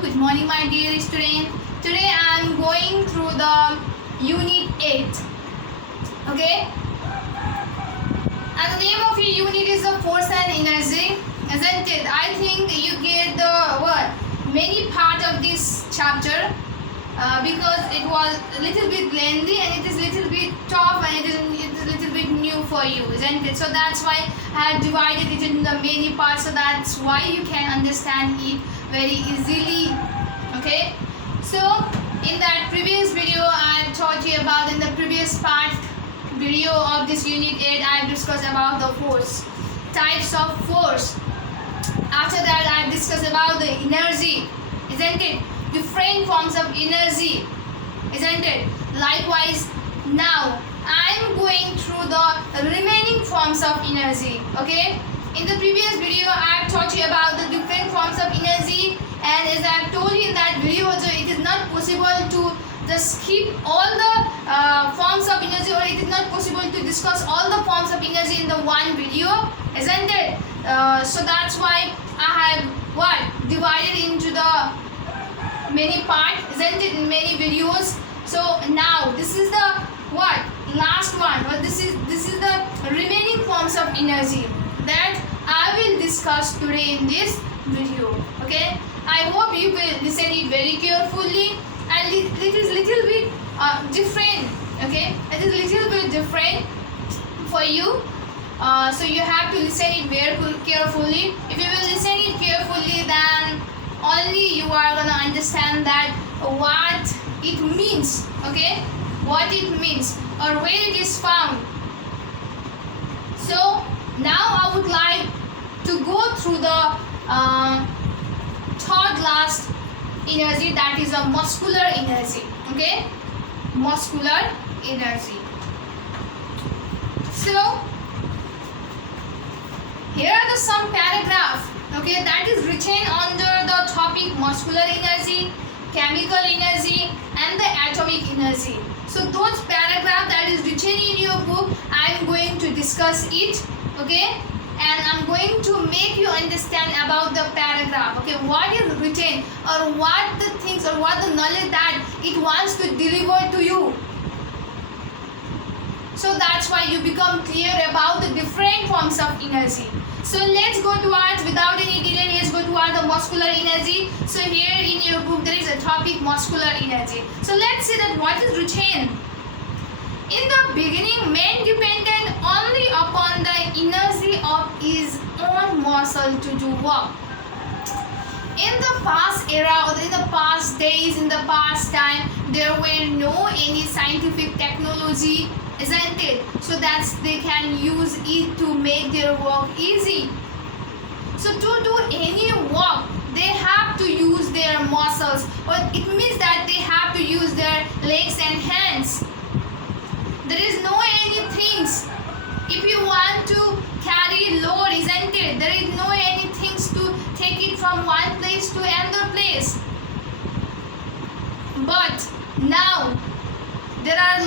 Good morning, my dear student. Today I am going through the Unit 8. Okay? And the name of your unit is the Force and Energy, isn't it? I think you get the many part of this chapter because it was a little bit lengthy and it is little bit tough and it is a little bit new for you, isn't it? So that's why I have divided it into the many parts, so that's why you can understand it very easily. Okay, so in that previous video I taught you about, in the previous part video of this unit 8, I discussed about the force, types of force. After that I discussed about the energy, isn't it? Different forms of energy, isn't it? Likewise, now I am going through the remaining forms of energy. Okay, in the previous video I have taught you about the different forms of energy, and as I have told you in that video also, it is not possible to just skip all the forms of energy, or it is not possible to discuss all the forms of energy in the one video, isn't it? So that's why I have divided into the many parts, isn't it, in many videos. So now this is the last one, or this is the remaining forms of energy that I will discuss today in this video. Okay, I hope you will listen it very carefully, and it is little bit different. Okay, it is little bit different for you, so you have to listen it very carefully. If you will listen it carefully, then only you are gonna understand that what it means. Okay, what it means or where it is found. So now I would like to go through the third last energy, that is a muscular energy. Okay, muscular energy. So here are the some paragraph, okay, that is written under the topic muscular energy, chemical energy and the atomic energy. So those paragraph that is written in your book, I am going to discuss it. Okay, and I'm going to make you understand about the paragraph. Okay, what is written, or what the things, or what the knowledge that it wants to deliver to you. So that's why you become clear about the different forms of energy. So let's go towards, without any delay, let's go towards the muscular energy. So here in your book there is a topic muscular energy. So let's see that what is written. In the beginning, man depended only upon the energy of his own muscle to do work. In the past era, or in the past days, in the past time, there were no any scientific technology, isn't it? So that they can use it to make their work easy. So to do any work, they have to use their muscles, or it means that they have to use their legs and hands. There is no any things. If you want to carry load, isn't it? There is no any things to take it from one place to another place. But now there are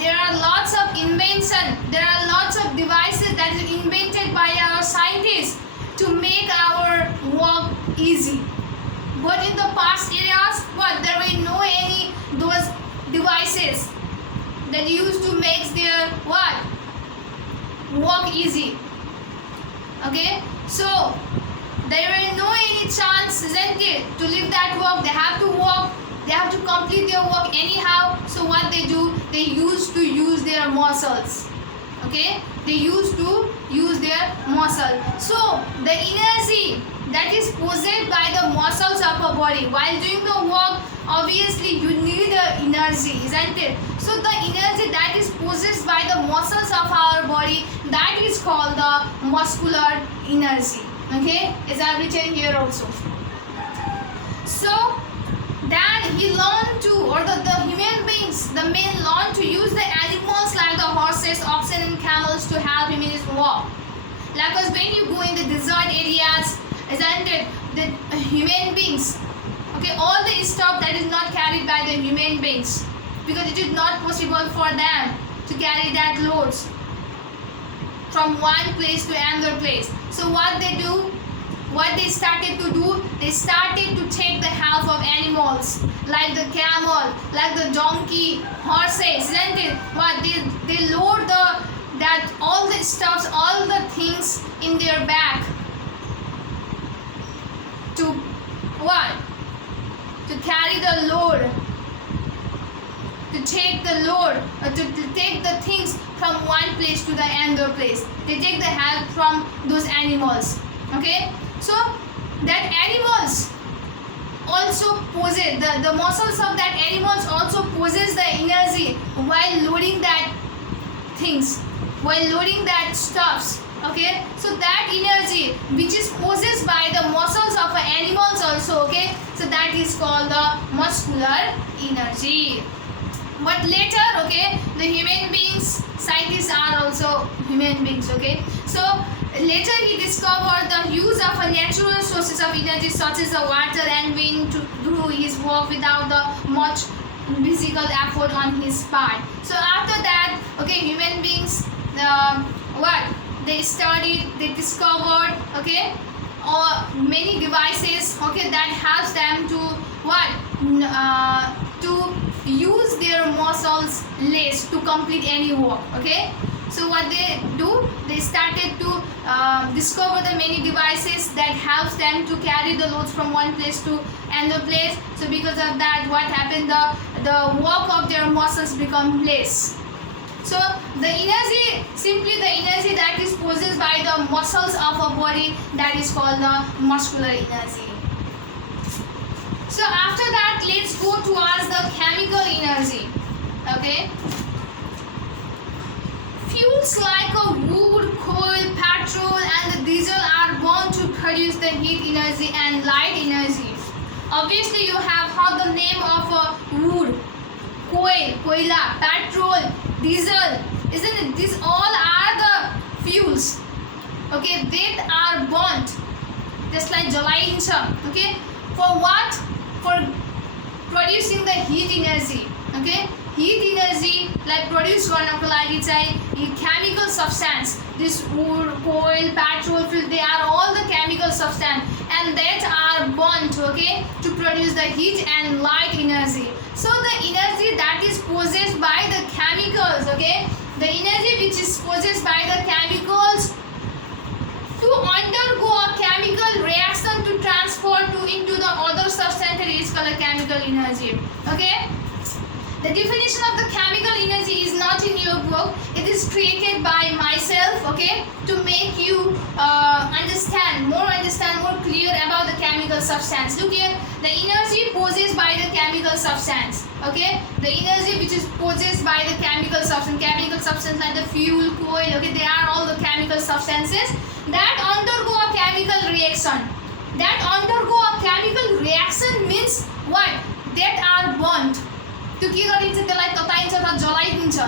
There are lots of invention. There are lots of devices that is invented by our scientists to make our work easy. But in the past areas, there were no any those devices that used to make their work easy. Okay, so there were no any chance, isn't it, to leave that work. They have to work, they have to complete their work anyhow. So what they do, they used to use their muscles. Okay, they used to use their muscle. So the energy that is possessed by the muscles of a body while doing the work, obviously you need the energy, isn't it? So the energy that is possessed by the muscles of our body, that is called the muscular energy. Okay, as I have written here also. So then he learned to, or the human beings, the men learned to use the animals like the horses, oxen and camels to help him in his work. Because when you go in the desert areas, isn't it, the human beings, okay, all the stuff that is not carried by the human beings, because it is not possible for them to carry that loads from one place to another place. So what they do, what they started to do? They started to take the help of animals like the camel, like the donkey, horses, isn't it? What they load that all the stuffs, all the things in their back to what? To carry the load, to take the load, to take the things from one place to the other place. They take the help from those animals. Okay, so that animals also possess the muscles of that animals also possess the energy while loading that things, while loading that stuffs. Okay, so that energy which is possessed by the muscles of animals also, okay, so that is called the muscular energy. But later, okay, the human beings, scientists are also human beings, okay, so later he discovered the use of a natural sources of energy such as the water and wind to do his work without the much physical effort on his part. So after that, okay, human beings, what they studied, they discovered, okay, many devices, okay, that helps them to what, to use their muscles less to complete any work. Okay, so what they do, they started to discover the many devices that helps them to carry the loads from one place to another place. So because of that, what happened, the work of their muscles become less. So the energy, simply the energy that is possessed by the muscles of a body, that is called the muscular energy. So after that, let's go towards the chemical energy. Okay, fuels like a wood, coal, petrol and the diesel are born to produce the heat energy and light energy. Obviously you have heard the name of wood, coal, koila, petrol, diesel, isn't it? These all are the fuels, okay, that are burnt just like jalaincha, okay, for what? For producing the heat energy. Okay, heat energy like produce गर्नको लागि चाहिँ chemical substance, this wood, coal, petrol, fuel, they are all the chemical substance and that are burnt, okay, to produce the heat and light energy. So the energy that is possessed by the chemicals, okay, the energy which is possessed by the chemicals to undergo a chemical reaction to transfer to into the other substance is called a chemical energy. Okay, the definition of the chemical energy is not in your book, it is created by myself, okay, to make you understand more clear about the chemical substance. Look here, the energy possessed by the chemical substance, okay, the energy which is possessed by the chemical substance like the fuel, coal, okay, they are all the chemical substances that undergo a chemical reaction. That undergo a chemical reaction means what? That are burnt. To के गरिन्छ त्यसलाई तताइन्छ अथवा जलाइदिन्छ,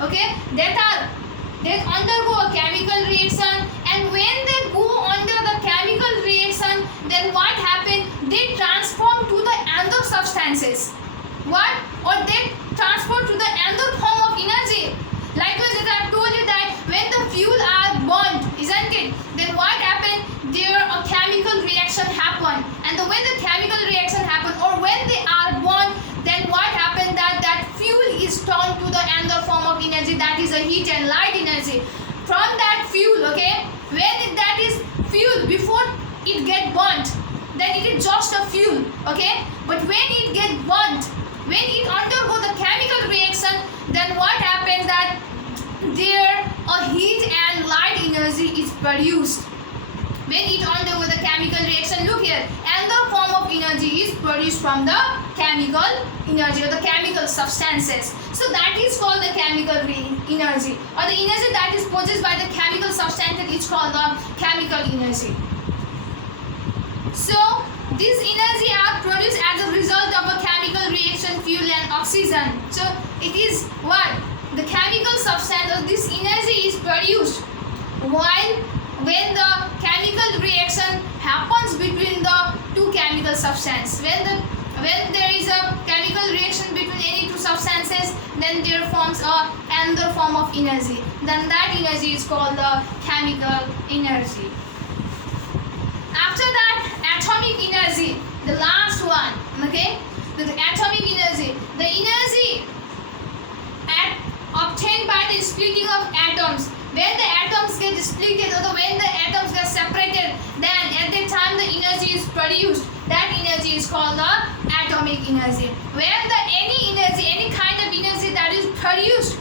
okay, that undergo a chemical reaction and when they go under the chemical reaction, then what happen? They transform to the other substances. What? Or they transfer to the other form of energy. Likewise, as I have told you that when the fuel are burnt, isn't it? Then what happened? There a chemical reaction happen, and when the chemical reaction happen, or when they are burnt, then what happened? That fuel is turned to the other form of energy, that is a heat and light energy. From that fuel, okay, when that is fuel before it get burnt, then it is just a fuel, okay. But when it get burnt, when it undergo the chemical reaction, then what happens? That there a heat and light energy is produced. When it undergo the chemical reaction, look here, another form of energy is produced from the chemical energy or the chemical substances. So that is called the chemical energy, or the energy that is possessed by the chemical substance is called the chemical energy. So this energy are produced as a result of a chemical reaction, fuel and oxygen. So it is what? The chemical substance or this energy is produced while when the chemical reaction happens between the two chemical substances. When there is a chemical reaction between any two substances, then there forms another form of energy. Then that energy is called the chemical energy. After that, The last one, okay, the atomic energy. The energy obtained by the splitting of atoms. When the atoms get split or when the atoms get separated, then at that time the energy is produced. That energy is called the atomic energy. When the any kind of energy that is produced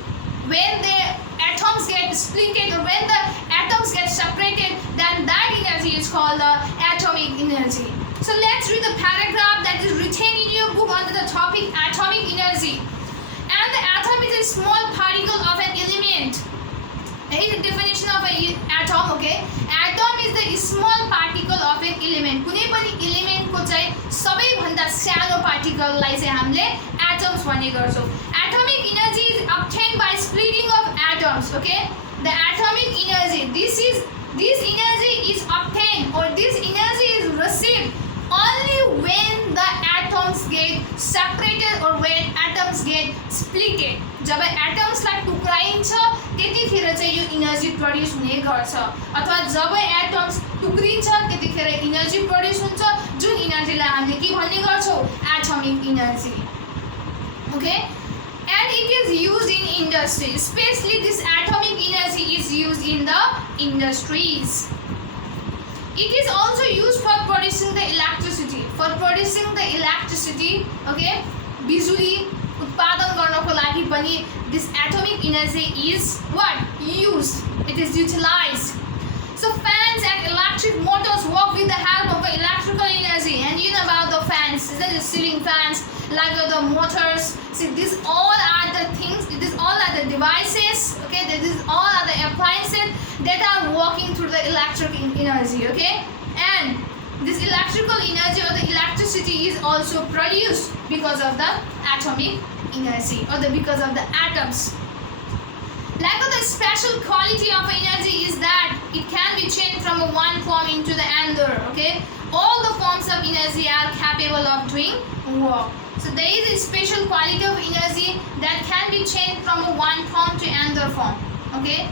when the atoms get split or when the atoms get separated, then that energy is called the atomic energy. So let's read the paragraph that is written in your book under the topic atomic energy. And the atom is a small particle of an element. Here is the definition of an atom, okay? Atom is the small particle of an element. कुनै पनि element को चाहिँ सबैभन्दा सानो particle लाई चाहिँ हामीले atoms भन्ने गर्छौं. Atomic energy is obtained by splitting of atoms, okay? The atomic energy, this energy is obtained or this energy is received only when the atoms get separated or when atoms get splitted. जब atoms लाई टुक्राइन्छ त्यतिखेर चाहिँ यो energy produce हुने गर्छ अथवा जब atoms टुक्रिन्छ त्यतिखेर energy produce हुन्छ जुन एनर्जीलाई हामीले के भन्ने गर्छौं atomic energy. Okay, and it is used in industry, especially this atomic energy is used in the industries. It is also used for producing the electricity. For producing the electricity, okay, बिजुली उत्पादन गर्नको लागि पनि this atomic energy is what used. It is utilized. So fans and electric motors work with the help of electrical energy. And you know about the fans, isn't it? Ceiling fans, like the motors. See, these all are the things. These all are the devices. Okay, these all are the appliances that are working through the electric energy. Okay, and this electrical energy or the electricity is also produced because of the atomic energy or because of the atoms. Like the special quality of energy is that it can be changed from one form into the other. Okay, all the forms of energy are capable of doing work. So there is a special quality of energy that can be changed from one form to another form. Okay,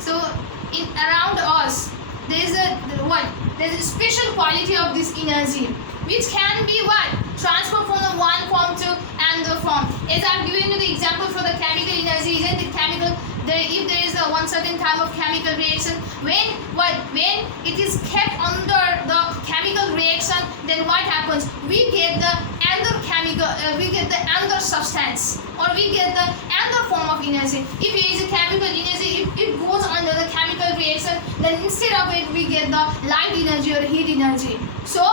so in around us there is there is a special quality of this energy which can be transferred from the one form to another form. As I have given you the example for the chemical energy, isn't it? Chemical, if there is one certain type of chemical reaction, when it is kept under the chemical reaction, then what happens? We get the another chemical, we get the another substance, or we get the another form of energy. If it is a chemical energy, if it goes under the chemical reaction, then instead of it, we get the light energy or heat energy. So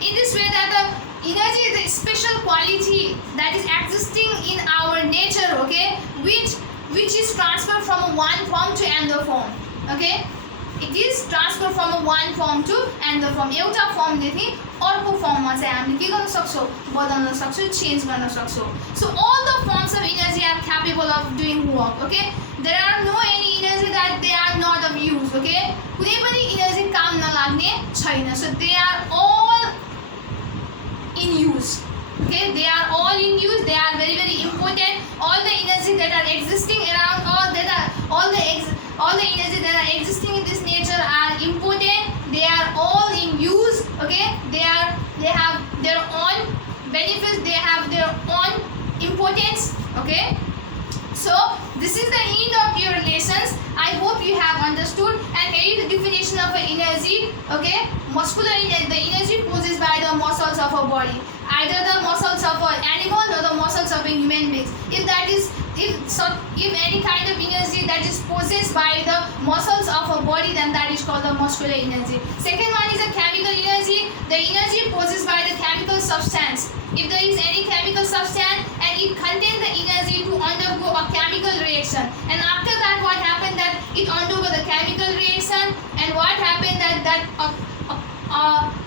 in this way, that the energy is a special quality that is existing in our nature, okay, which is transferred from one form to another form. Okay, it is transferred from one form to another form. एउटा form देखि अर्को form मा चाहिँ हामीले के गर्न सक्छौं, बदल्न सक्छौं, चेन्ज गर्न सक्छौं. So all the forms of energy are capable of doing work. Okay, there are no any energy that they are not of use. Okay, कुनै पनि energy काम नलाग्ने छैन. So they are all in use. Okay, they are all in use. They are very, very important. All the energy that are existing around, all the energy that are existing in this nature are important. They are all in use. Okay, they have their own benefits. They have their own importance. Okay, so this is the end of your lessons. I hope you have understood. And here is the definition of energy. Okay, muscular energy, the energy possessed by the muscles of a body, either the muscles of an animal or the muscles of a human being. If any kind of energy that is possessed by the muscles of a body, then that is called the muscular energy. Second one is a chemical energy, the energy possessed by the chemical substance. If there is any chemical substance and it contains the energy to undergo a chemical reaction, and after that what happened that it undergo the chemical reaction, and what happened that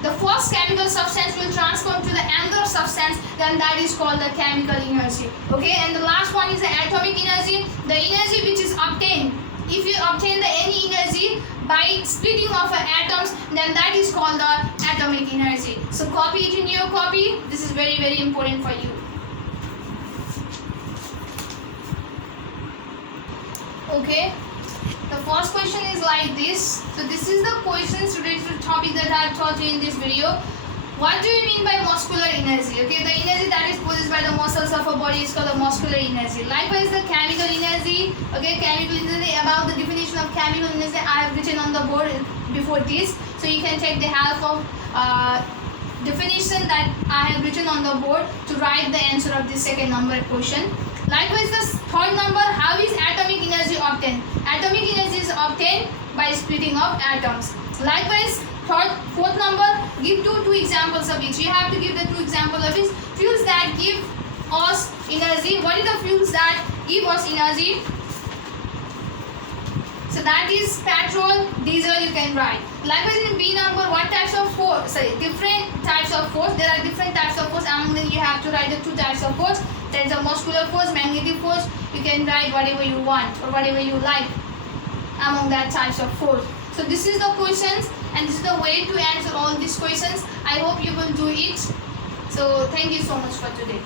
the first chemical substance will transform to the another substance, then that is called the chemical energy. Okay, and the last one is the atomic energy, the energy which is obtained. If you obtain any energy by splitting of atoms, then that is called the atomic energy. So copy it in your copy. This is very, very important for you. Okay, the first question is like this. So this is the questions related to the topic that I have taught you in this video. What do you mean by muscular energy? Okay, the energy that is possessed by the muscles of a body is called a muscular energy. Likewise, the chemical energy. Okay, chemical energy. About the definition of chemical energy, I have written on the board before this, so you can take the help of definition that I have written on the board to write the answer of this second number question. Likewise, the third number, how is atomic energy obtained? Atomic energy is obtained by splitting of atoms. Likewise, fourth number, give two examples of each. You have to give the two examples of each. Fuels that give us energy. What is the fuels that give us energy? So that is petrol, diesel, you can write. Likewise, in B number, what types of force? Sorry, different types of force. There are different types of force. Among them, you have to write the two types of force. There is a muscular force, magnetic force. You can write whatever you want or whatever you like among that types of force. So this is the questions, and this is the way to answer all these questions. I hope you will do it. So thank you so much for today.